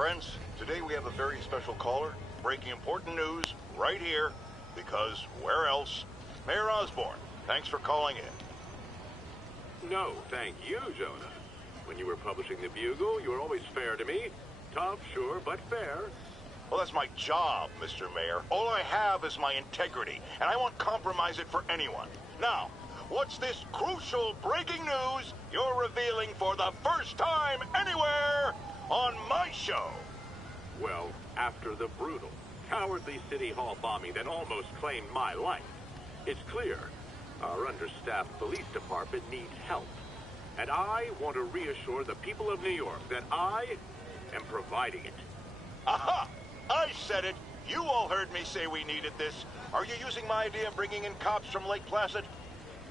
Friends, today we have a very special caller, breaking important news right here, because where else? Mayor Osborne, thanks for calling in. No, thank you, Jonah. When you were publishing the Bugle, you were always fair to me. Tough, sure, but fair. Well, that's my job, Mr. Mayor. All I have is my integrity, and I won't compromise it for anyone. Now, what's this crucial breaking news you're revealing for the first time anywhere on my show? Well, after the brutal, cowardly City Hall bombing that almost claimed my life, it's clear our understaffed police department needs help. And I want to reassure the people of New York that I am providing it. Aha! I said it! You all heard me say we needed this. Are you using my idea of bringing in cops from Lake Placid?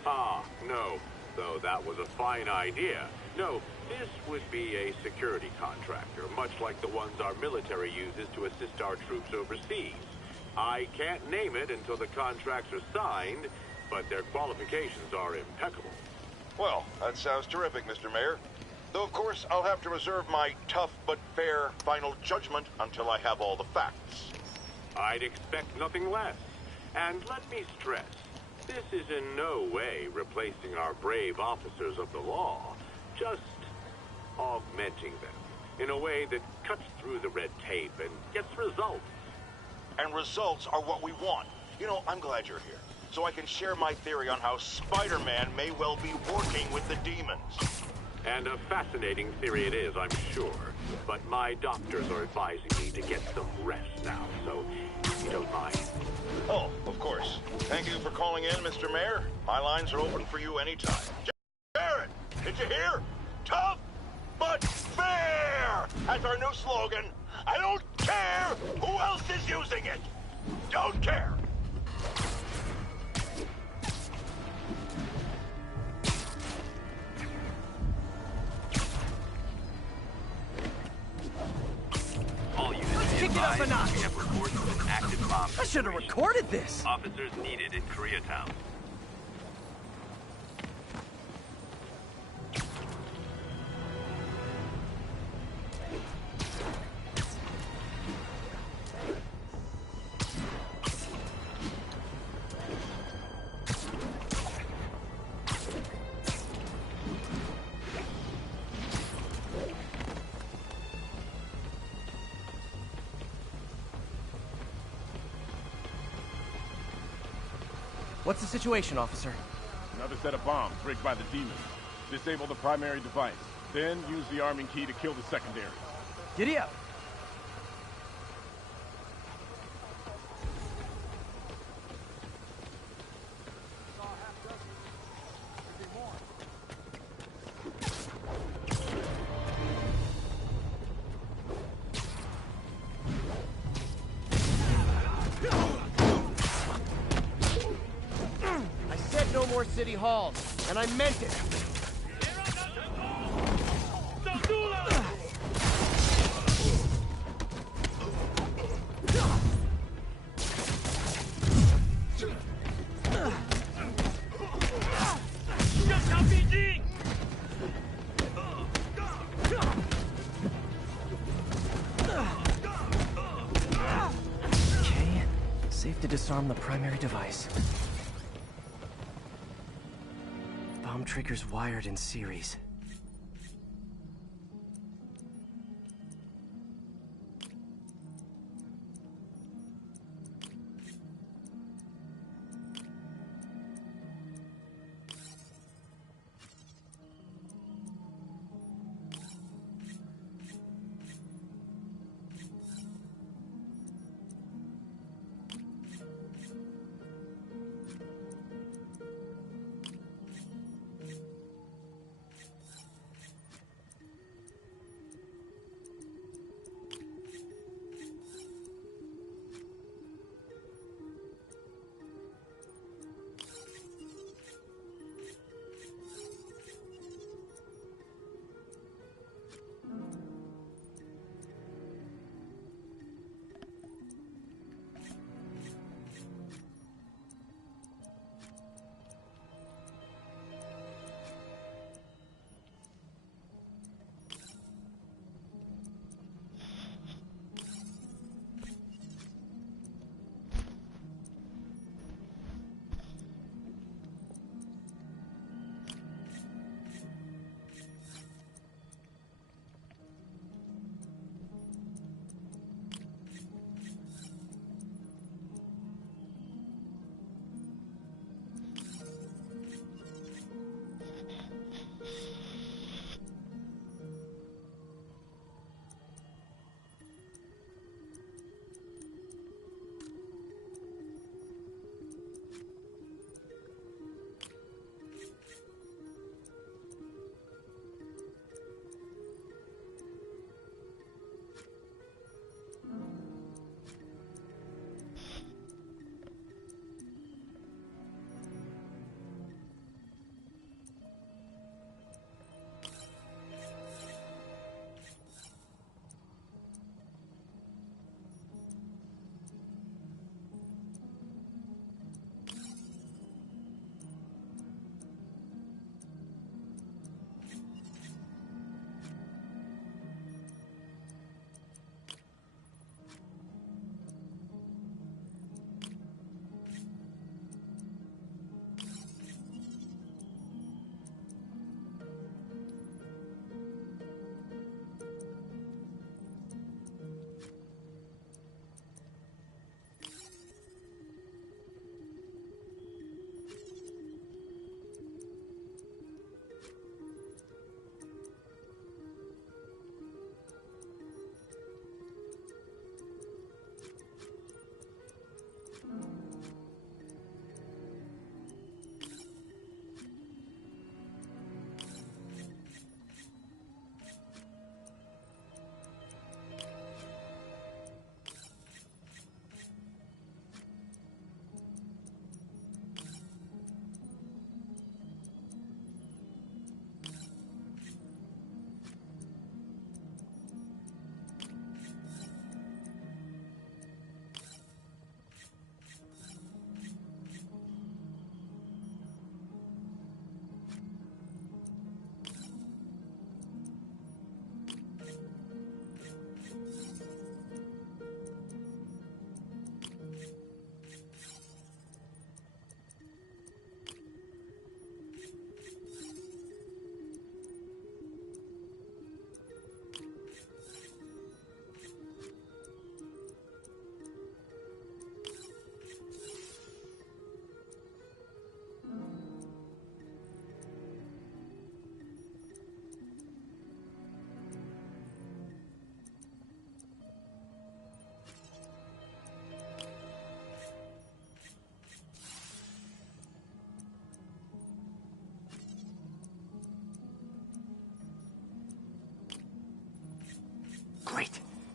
Ah, no. Though that was a fine idea. No, this would be a security contractor, much like the ones our military uses to assist our troops overseas. I can't name it until the contracts are signed, but their qualifications are impeccable. Well, that sounds terrific, Mr. Mayor. Though, of course, I'll have to reserve my tough but fair final judgment until I have all the facts. I'd expect nothing less. And let me stress, this is in no way replacing our brave officers of the law, just augmenting them in a way that cuts through the red tape and gets results. And results are what we want. You know, I'm glad you're here, so I can share my theory on how Spider-Man may well be working with the demons. And a fascinating theory it is, I'm sure. But my doctors are advising me to get some rest now, so if you don't mind. Oh, of course. Thank you for calling in, Mr. Mayor. My lines are open for you anytime. Jared, did you hear? Tough but fair! That's our new slogan. I don't care who else is using it. Don't care. Let's kick it up a notch. We have reports of an active bomb. I should have recorded this. Officers needed in Koreatown. What's the situation, officer? Another set of bombs rigged by the demons. Disable the primary device, then use the arming key to kill the secondary. Giddy up. No more city halls, and I meant it. Okay, safe to disarm the primary device. Bomb triggers wired in series.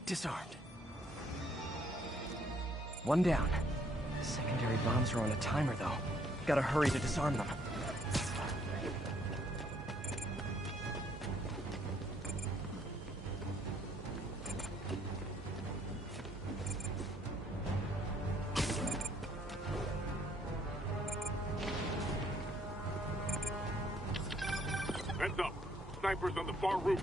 Disarmed. One down. Secondary bombs are on a timer, though. Gotta hurry to disarm them. Heads up! Snipers on the far roof!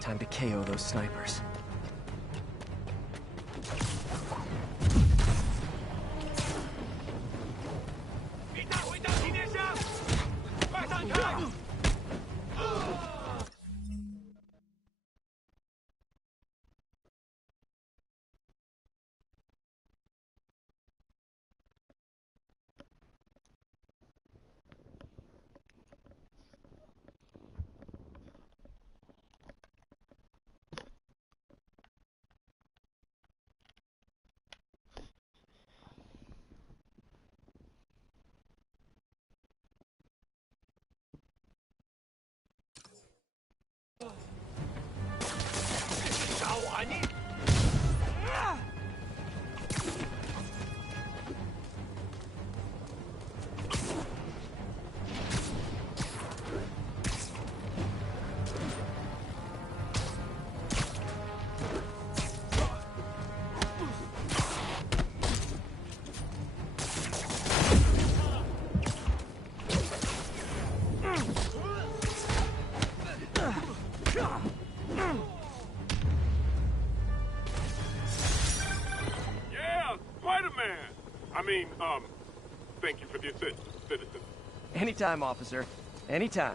Time to KO those snipers. Yeah, Spiderman! Thank you for the assist, citizen. Anytime, officer. Anytime.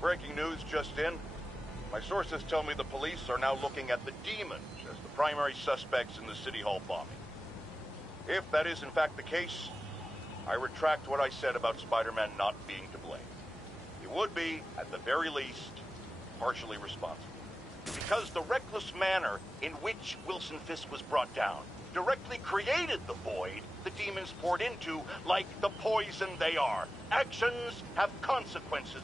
Breaking news just in. My sources tell me the police are now looking at the demons as the primary suspects in the City Hall bombing. If that is in fact the case, I retract what I said about Spider-Man not being to blame. He would be, at the very least, partially responsible. Because the reckless manner in which Wilson Fisk was brought down directly created the void the demons poured into like the poison they are. Actions have consequences.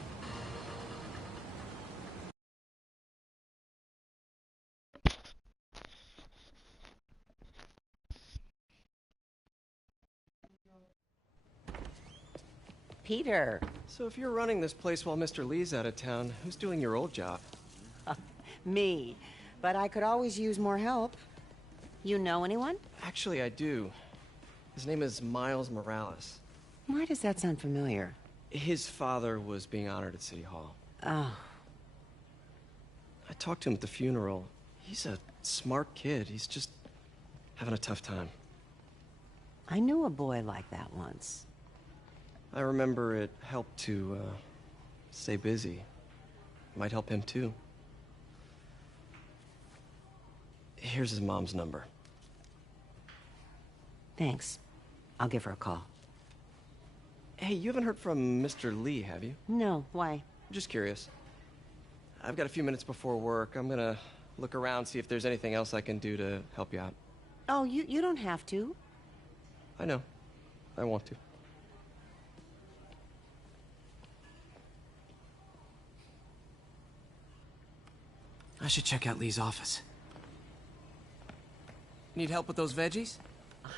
Peter. So if you're running this place while Mr. Lee's out of town, who's doing your old job? Me. But I could always use more help. You know anyone? Actually, I do. His name is Miles Morales. Why does that sound familiar? His father was being honored at City Hall. Oh. I talked to him at the funeral. He's a smart kid. He's just having a tough time. I knew a boy like that once. I remember it helped to, stay busy. Might help him, too. Here's his mom's number. Thanks. I'll give her a call. Hey, you haven't heard from Mr. Lee, have you? No, why? I'm just curious. I've got a few minutes before work. I'm gonna look around, see if there's anything else I can do to help you out. Oh, you don't have to. I know. I want to. I should check out Lee's office. Need help with those veggies?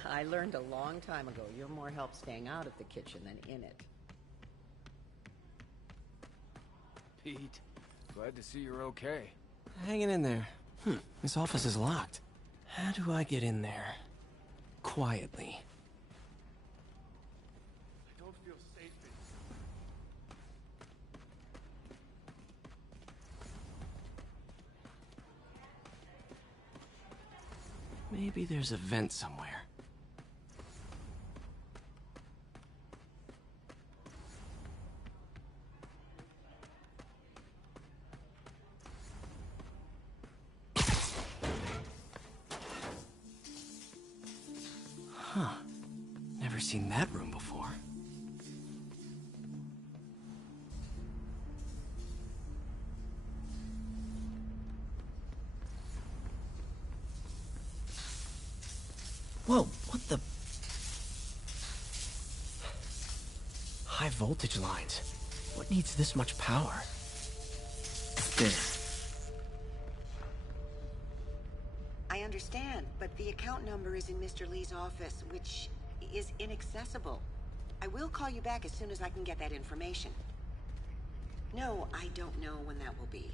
I learned a long time ago you're more help staying out of the kitchen than in it. Pete, glad to see you're okay. Hanging in there. This office is locked. How do I get in there? Quietly. I don't feel safe in Maybe there's a vent somewhere. Huh. Never seen that room before. Whoa, what the? High voltage lines. What needs this much power? There. I understand, but the account number is in Mr. Lee's office, which is inaccessible. I will call you back as soon as I can get that information. No, I don't know when that will be.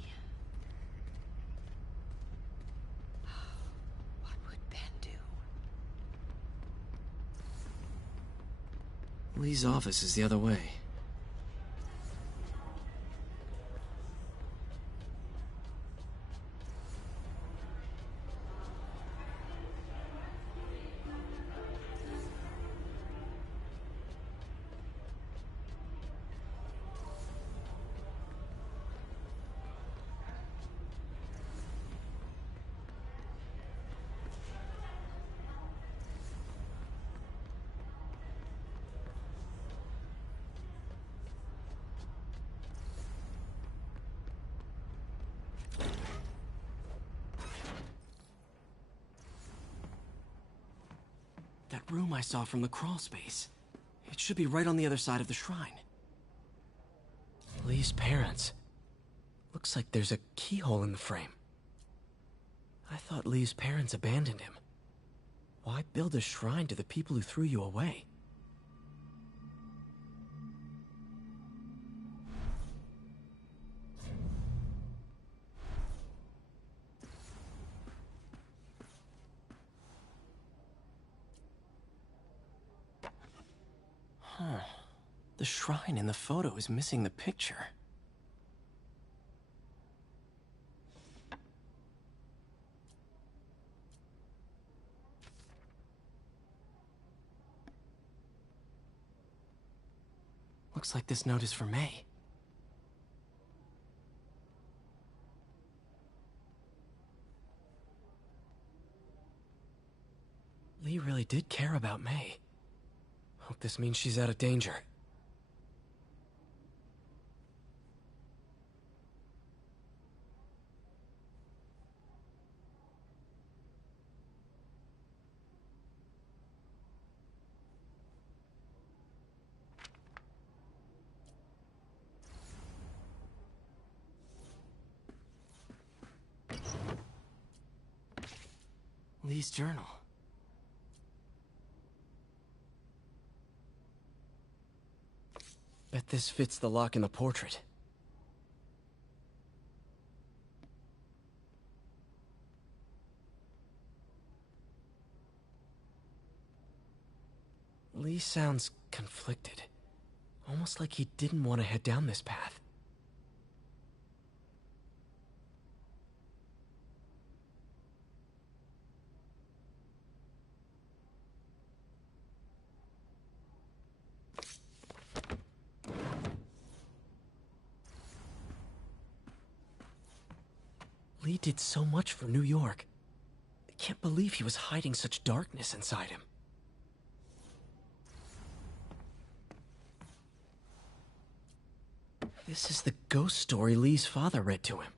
What would Ben do? Lee's office is the other way. That room I saw from the crawl space. It should be right on the other side of the shrine. Lee's parents. Looks like there's a keyhole in the frame. I thought Lee's parents abandoned him. Why build a shrine to the people who threw you away? Huh. The shrine in the photo is missing the picture. Looks like this note is for May. Lee really did care about May. Hope this means she's out of danger. Lee's journal. Bet this fits the lock in the portrait. Lee sounds conflicted. Almost like he didn't want to head down this path. Lee did so much for New York. I can't believe he was hiding such darkness inside him. This is the ghost story Lee's father read to him.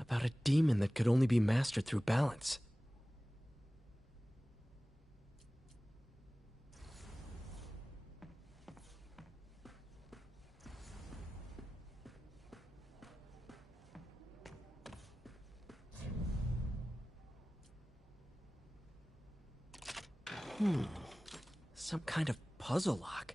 About a demon that could only be mastered through balance. Some kind of puzzle lock.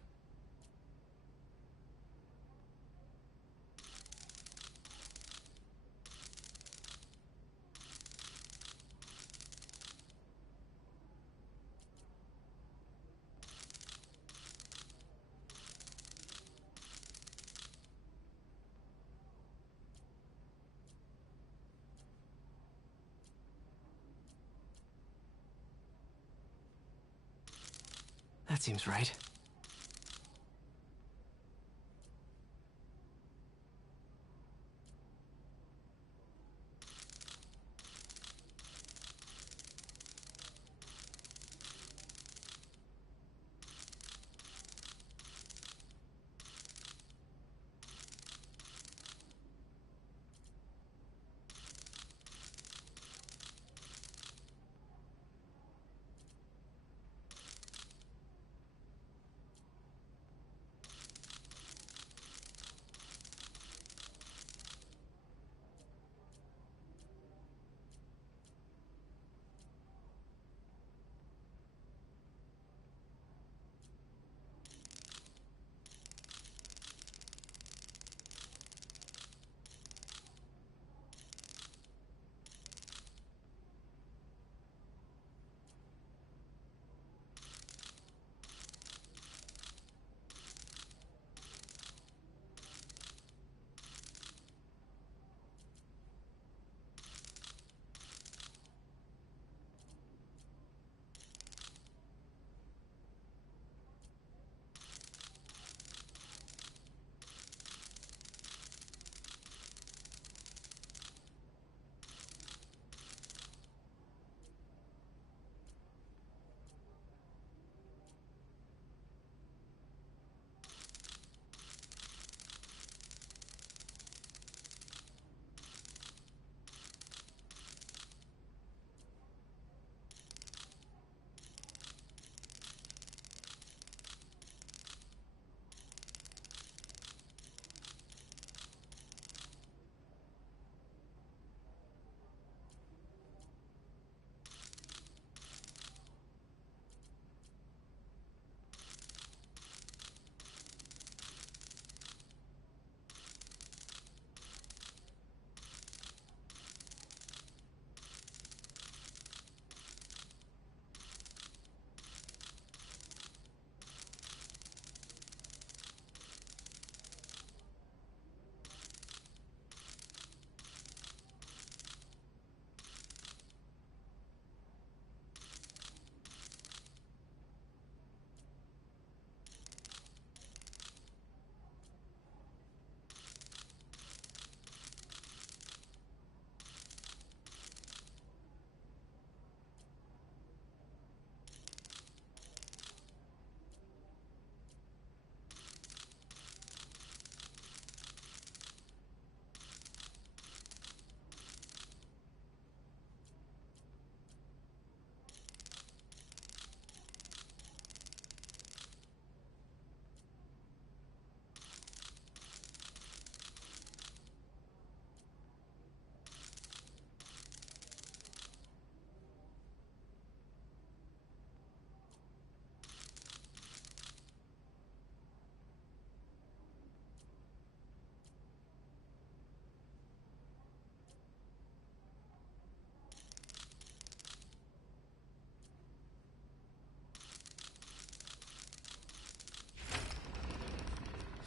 That seems right.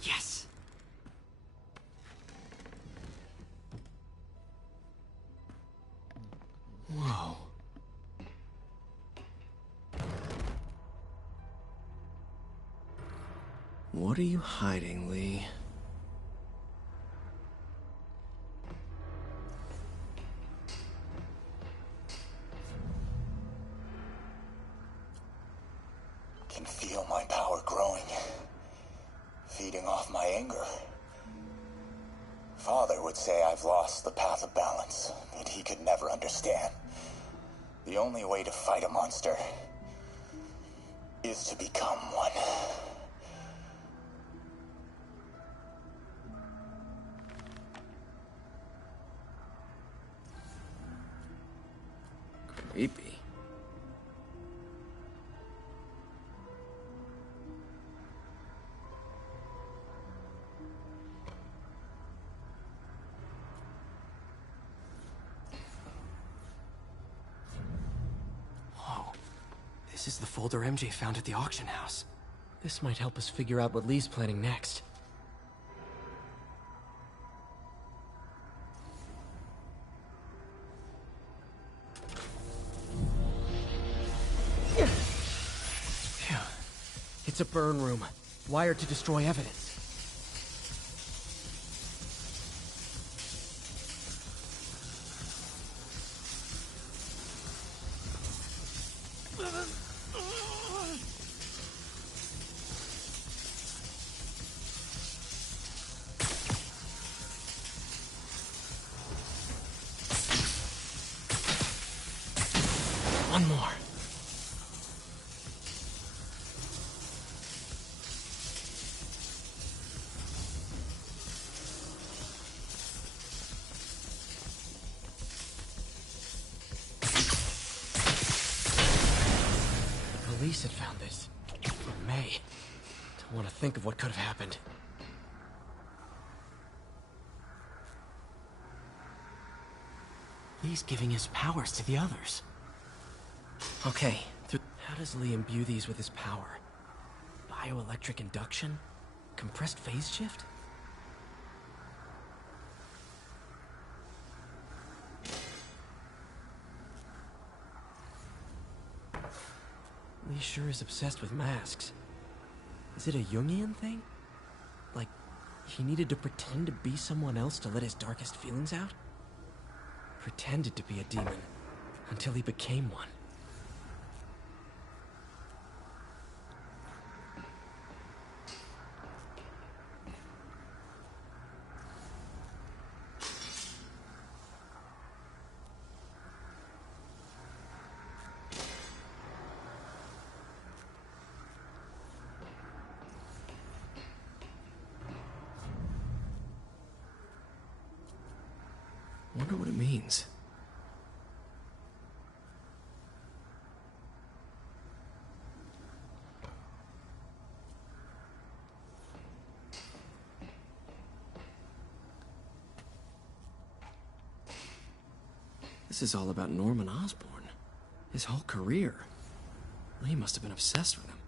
Yes! Whoa. What are you hiding, Lee? Can feel my power growing, feeding off my anger. Father would say I've lost the path of balance, but he could never understand. The only way to fight a monster is to become one. Creepy. Whoa. This is the folder MJ found at the auction house. This might help us figure out what Lee's planning next. Phew. It's a burn room, wired to destroy evidence. One more. The police had found this. Or may. Don't want to think of what could have happened. Lee's giving his powers to the others. Okay, how does Lee imbue these with his power? Bioelectric induction? Compressed phase shift? Lee sure is obsessed with masks. Is it a Jungian thing? Like, he needed to pretend to be someone else to let his darkest feelings out? Pretended to be a demon, until he became one. Wonder what it means. This is all about Norman Osborn. His whole career. Lee must have been obsessed with him.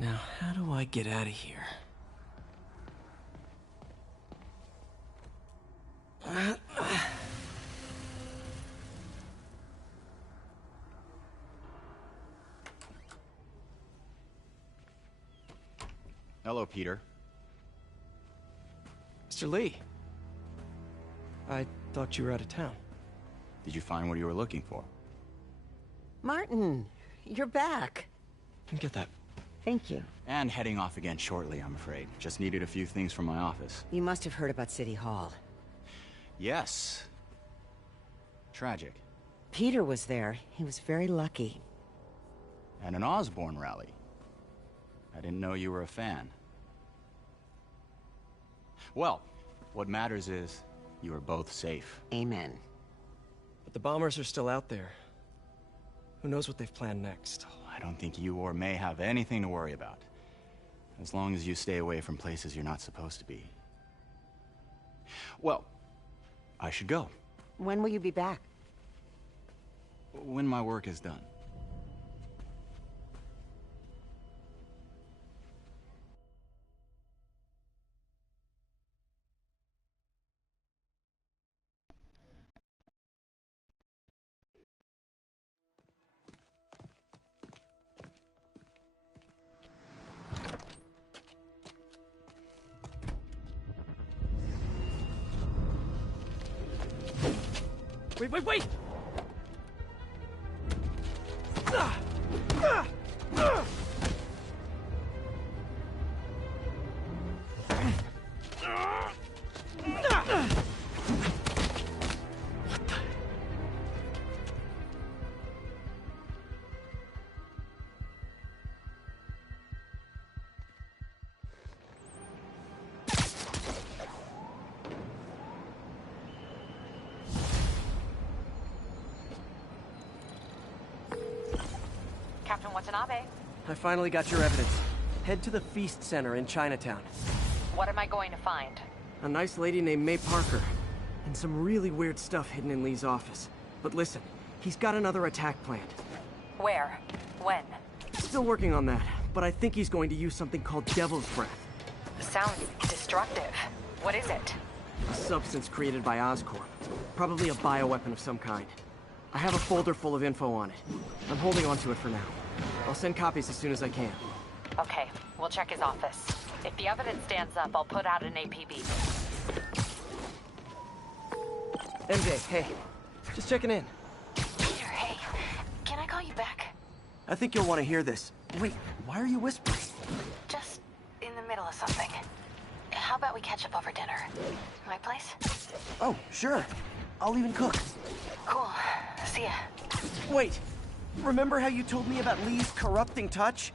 Now, how do I get out of here? Hello, Peter. Mr. Lee. I thought you were out of town. Did you find what you were looking for? Martin, you're back. Get that. Thank you. And heading off again shortly, I'm afraid. Just needed a few things from my office. You must have heard about City Hall. Yes. Tragic. Peter was there. He was very lucky. At an Osborn rally. I didn't know you were a fan. Well, what matters is you are both safe. Amen. But the bombers are still out there. Who knows what they've planned next? I don't think you or May have anything to worry about. As long as you stay away from places you're not supposed to be. Well, I should go. When will you be back? When my work is done. Wait! Captain Watanabe, I finally got your evidence. Head to the Feast Center in Chinatown. what am I going to find? A nice lady named May Parker. And some really weird stuff hidden in Lee's office. But listen, he's got another attack planned. Where? When? Still working on that, but I think he's going to use something called Devil's Breath. Sounds destructive. What is it? A substance created by Oscorp. Probably a bioweapon of some kind. I have a folder full of info on it. I'm holding on to it for now. I'll send copies as soon as I can. Okay, we'll check his office. If the evidence stands up, I'll put out an APB. MJ, hey. Just checking in. Peter, hey. Can I call you back? I think you'll want to hear this. Wait, why are you whispering? Just in the middle of something. How about we catch up over dinner? My place? Oh, sure. I'll even cook. Cool. See ya. Wait. Remember how you told me about Lee's corrupting touch?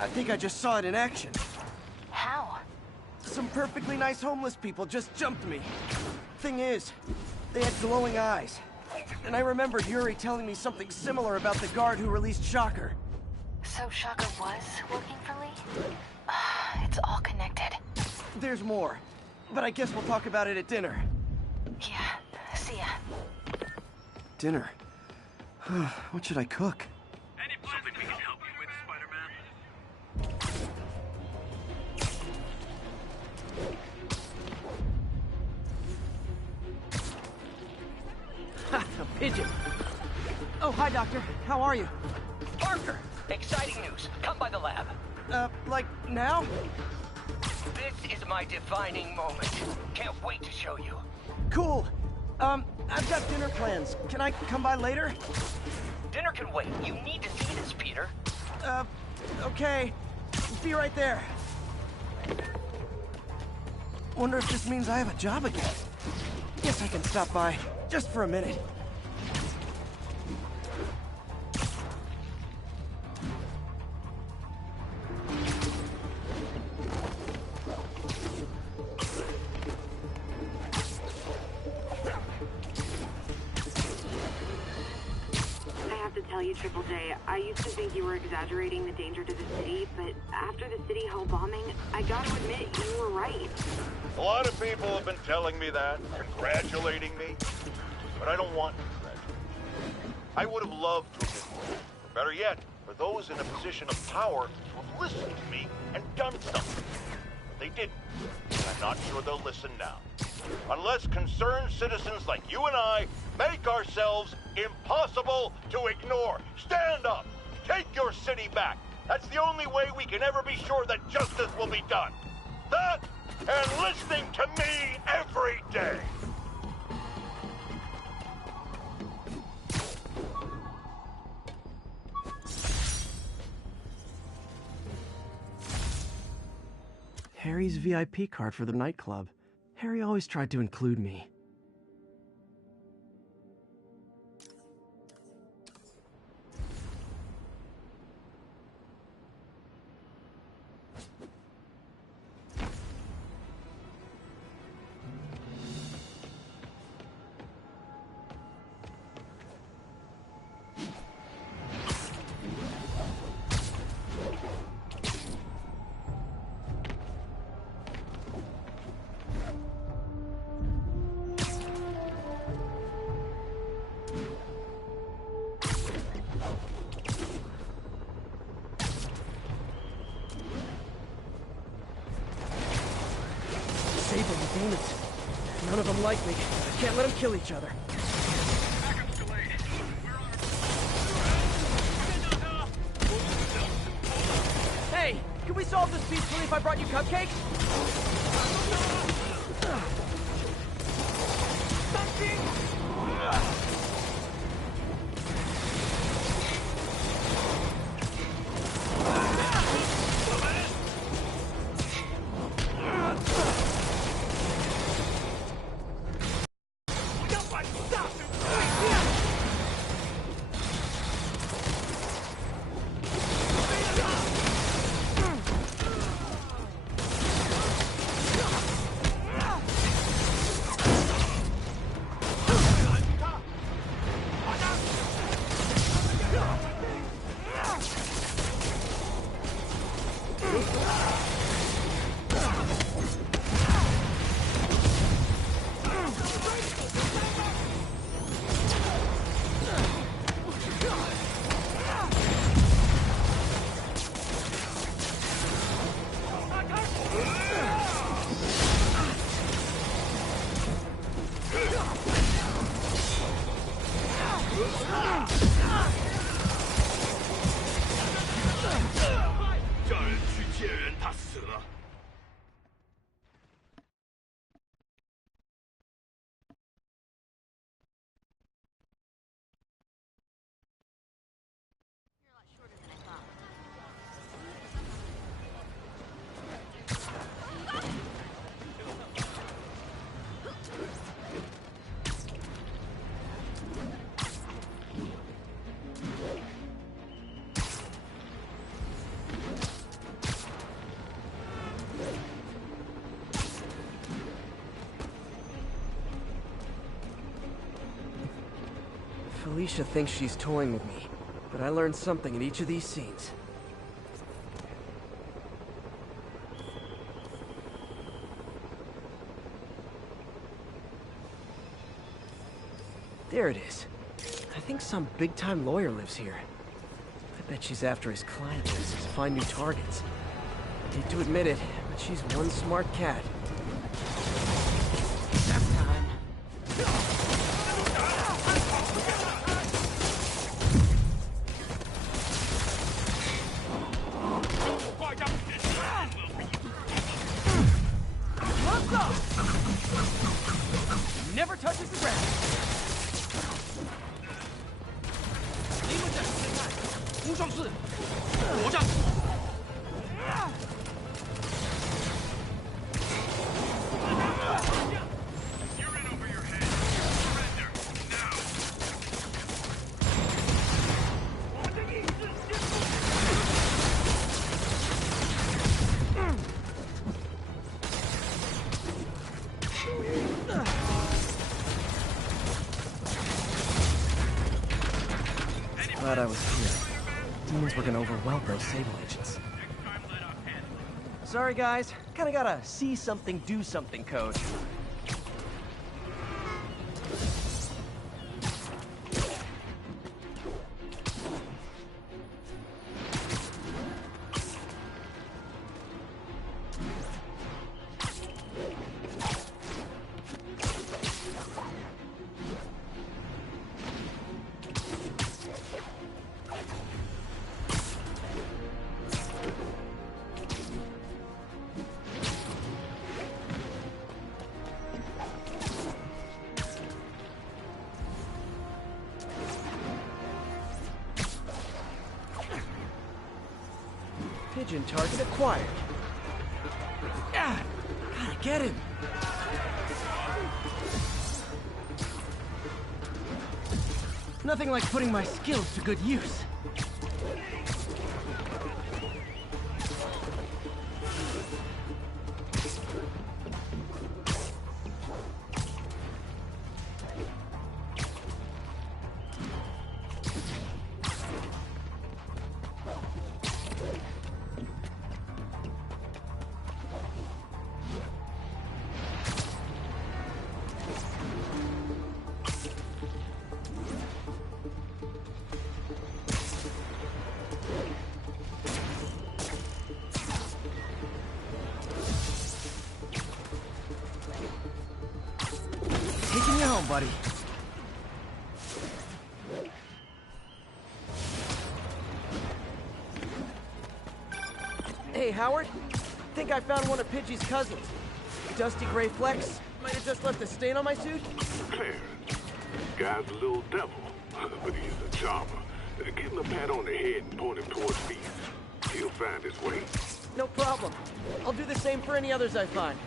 I think I just saw it in action. How? Some perfectly nice homeless people just jumped me. Thing is, they had glowing eyes. And I remembered Yuri telling me something similar about the guard who released Shocker. So Shocker was working for Lee? It's all connected. There's more, but I guess we'll talk about it at dinner. Yeah, see ya. Dinner? What should I cook? Something we can help you with, Spider-Man? Ha! A pigeon! Oh, hi, Doctor. How are you? Parker, exciting news. Come by the lab. Like, now? This is my defining moment. Can't wait to show you. Cool. I've got dinner plans. Can I come by later? Dinner can wait. You need to see this, Peter. Okay. Be right there. Wonder if this means I have a job again. Guess I can stop by, just for a minute. Triple J, I used to think you were exaggerating the danger to the city, but after the City Hall bombing, I gotta admit, you were right. A lot of people have been telling me that, congratulating me, but I don't want to congratulate. I would have loved to have been more. Or better yet, for those in a position of power to have listened to me and done something. But they didn't, and I'm not sure they'll listen now. Unless concerned citizens like you and I make ourselves impossible to ignore. Stand up! Take your city back! That's the only way we can ever be sure that justice will be done. That, and listening to me every day! Harry's VIP card for the nightclub. Harry always tried to include me. Sable and demons. None of them like me. I can't let them kill each other. Hey, can we solve this peacefully if I brought you cupcakes? 叫人去接人，他死了。Felicia thinks she's toying with me, but I learned something in each of these scenes. There it is. I think some big-time lawyer lives here. I bet she's after his client lists to find new targets. Hate to admit it, but she's one smart cat. That's time. Never touches the ground. 离不正，无双式，魔杖。Glad I was here. Demons were gonna overwhelm those Sable agents. Sorry, guys. Kinda gotta see something, do something code. Pigeon target acquired. Ah, gotta get him. Nothing like putting my skills to good use. Taking you home, buddy. Hey, Howard. Think I found one of Pidgey's cousins. Dusty gray flecks. Might have just left a stain on my suit. Clarence, guy's a little devil, but he's a charmer. Give him a pat on the head and point him towards peace. He'll find his way. No problem. I'll do the same for any others I find.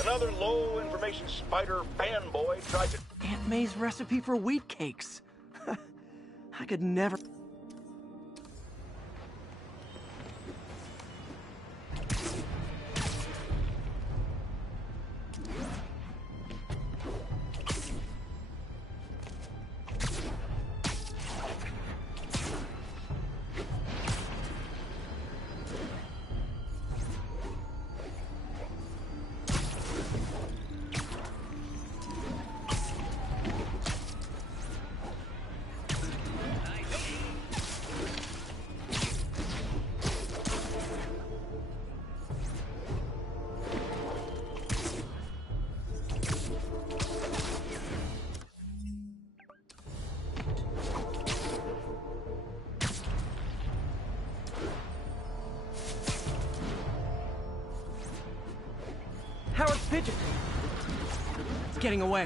Another low-information spider fanboy tried to... Aunt May's recipe for wheat cakes. I could never... pigeon! It's getting away.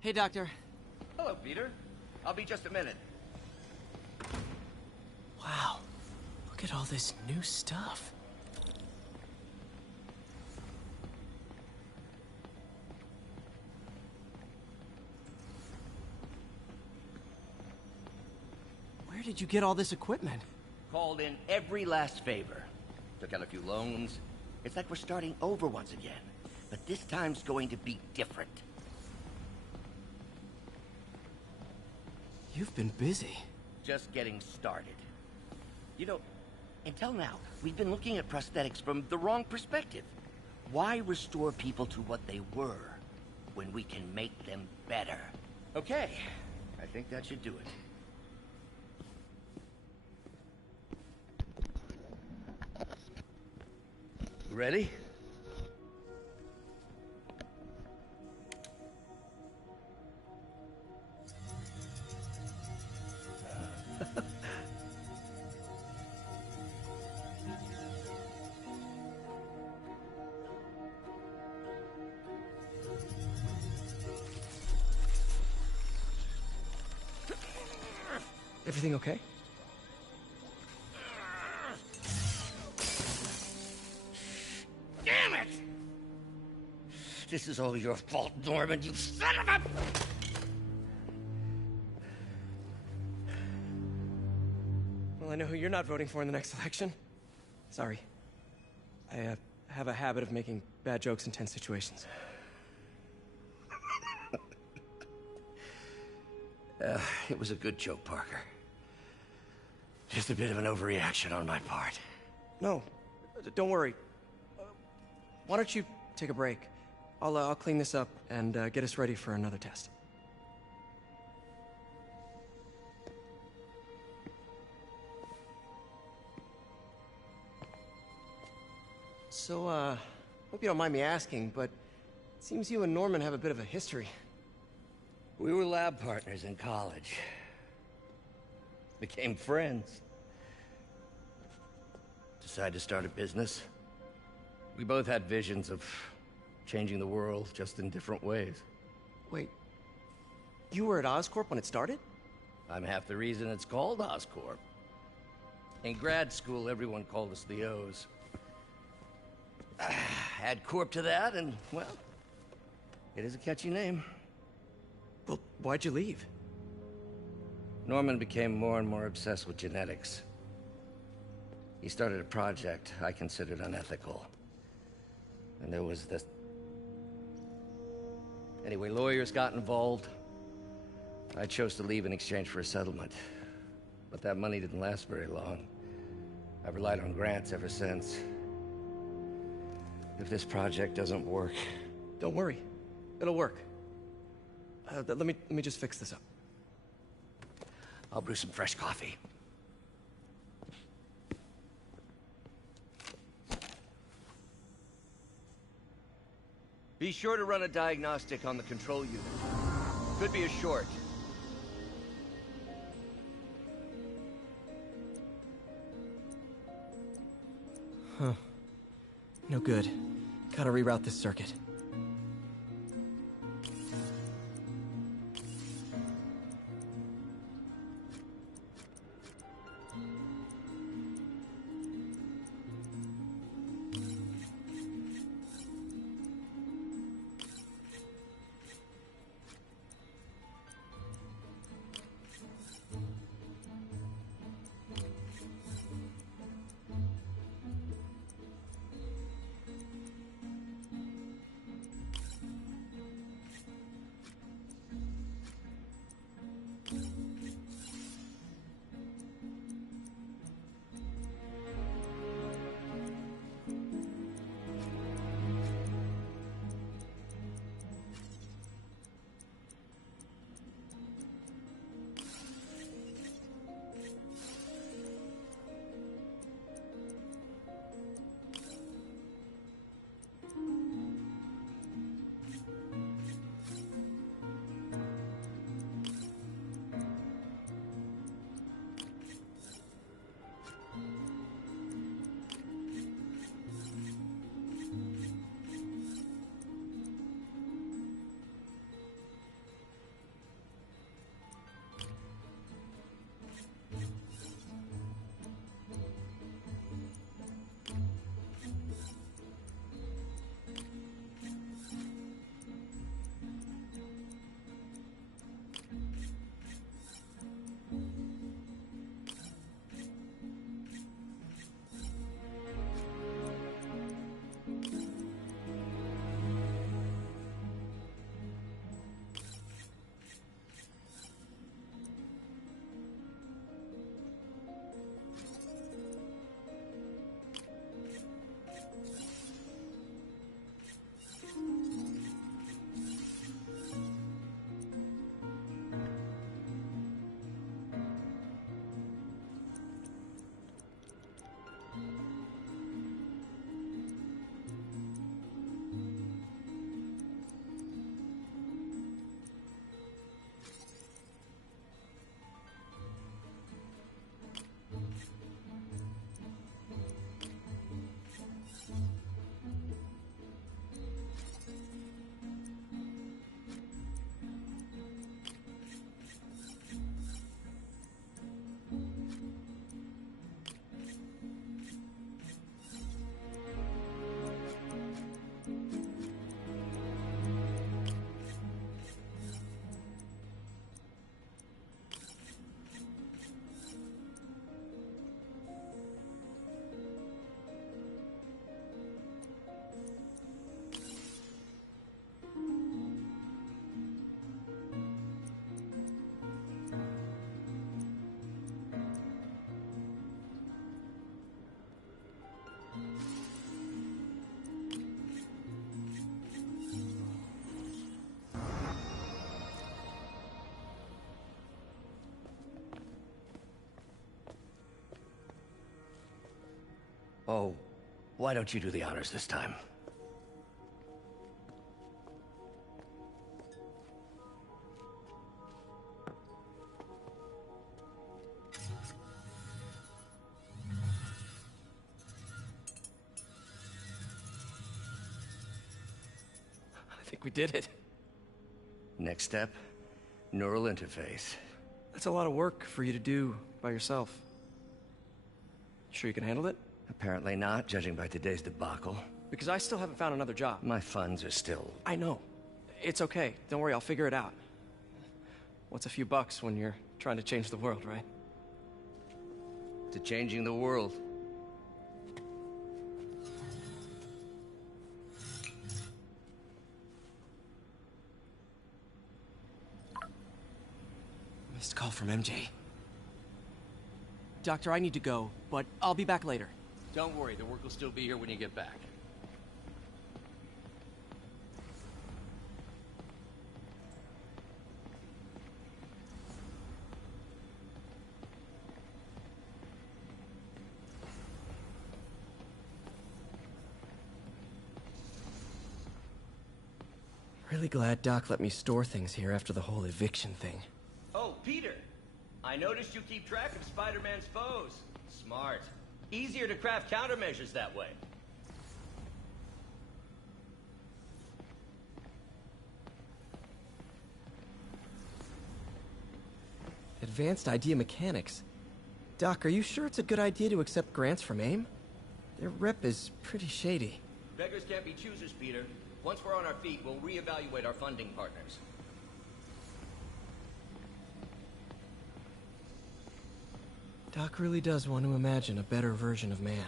Hey, Doctor. Hello, Peter. I'll be just a minute. Wow. Look at all this new stuff. Where did you get all this equipment? Called in every last favor. Took out a few loans. It's like we're starting over once again. But this time's going to be different. You've been busy. Just getting started. You know, until now, we've been looking at prosthetics from the wrong perspective. Why restore people to what they were when we can make them better? Okay, I think that should do it. Ready? Everything okay? Damn it! This is all your fault, Norman, you son of a... Well, I know who you're not voting for in the next election. Sorry. I have a habit of making bad jokes in tense situations. It was a good joke, Parker. Just a bit of an overreaction on my part. No, don't worry. Why don't you take a break? I'll clean this up and get us ready for another test. So, hope you don't mind me asking, but it seems you and Norman have a bit of a history. We were lab partners in college. Became friends. Decided to start a business. We both had visions of changing the world, just in different ways. Wait, you were at Oscorp when it started? I'm half the reason it's called Oscorp. In grad school, everyone called us the O's. Add Corp to that, and, well, it is a catchy name. Why'd you leave? Norman became more and more obsessed with genetics. He started a project I considered unethical. And there was this... Anyway, lawyers got involved. I chose to leave in exchange for a settlement. But that money didn't last very long. I've relied on grants ever since. If this project doesn't work... Don't worry. It'll work. Let me just fix this up. I'll brew some fresh coffee. Be sure to run a diagnostic on the control unit. Could be a short. Huh. No good. Gotta reroute this circuit. Oh, why don't you do the honors this time? I think we did it. Next step, neural interface. That's a lot of work for you to do by yourself. Sure you can handle it? Apparently not, judging by today's debacle. Because I still haven't found another job. My funds are still... I know. It's okay. Don't worry, I'll figure it out. What's a few bucks when you're trying to change the world, right? To changing the world. Missed call from MJ. Doctor, I need to go, but I'll be back later. Don't worry, the work will still be here when you get back. Really glad Doc let me store things here after the whole eviction thing. Oh, Peter! I noticed you keep track of Spider-Man's foes. Smart. Easier to craft countermeasures that way. Advanced idea mechanics. Doc, are you sure it's a good idea to accept grants from AIM? Their rep is pretty shady. Beggars can't be choosers, Peter. Once we're on our feet, we'll reevaluate our funding partners. Doc really does want to imagine a better version of man.